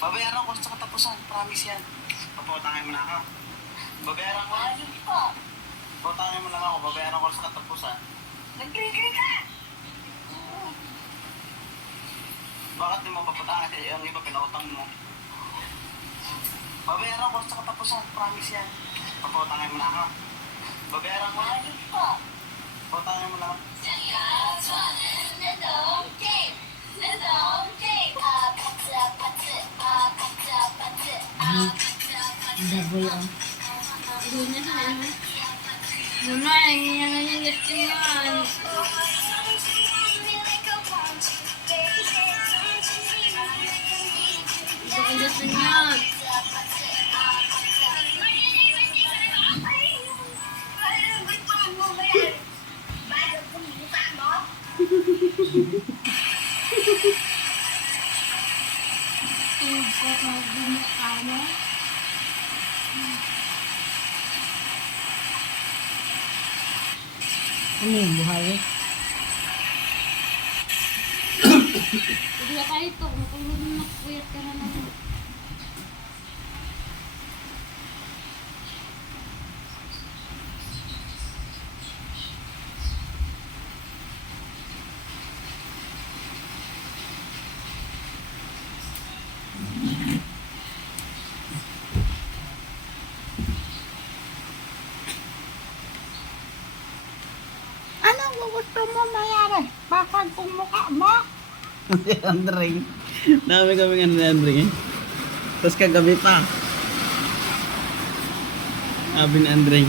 Babayaran ko sa katapusan. Promise yan. Paputangin mo na ako. Babayaran ko. Ayun po. Paputangin mo lang ako. Babayaran ko sa katapusan. Nagpigil ka! Bakit di mo paputangin? Ang iba pinautang mo. Babayaran ko sa katapusan. Promise yan. Paputangin mo na ako. Babayaran ko. Ayun po. Paputangin mo lang ako. Daboy ang. Doon na ano. Muna, hindi naman yung gusto yan. Ito ang gusto niya. Ang pagkakagumukha mo. Ano yung buhay? Hindi ka ito. Matulog na nakuyat ka na naman. Anong gusto mo mayari? Bakit kung mukha mo? Si Andre. Dami kami ni Andre. Tapos kagabi pa. Sabi ni Andre.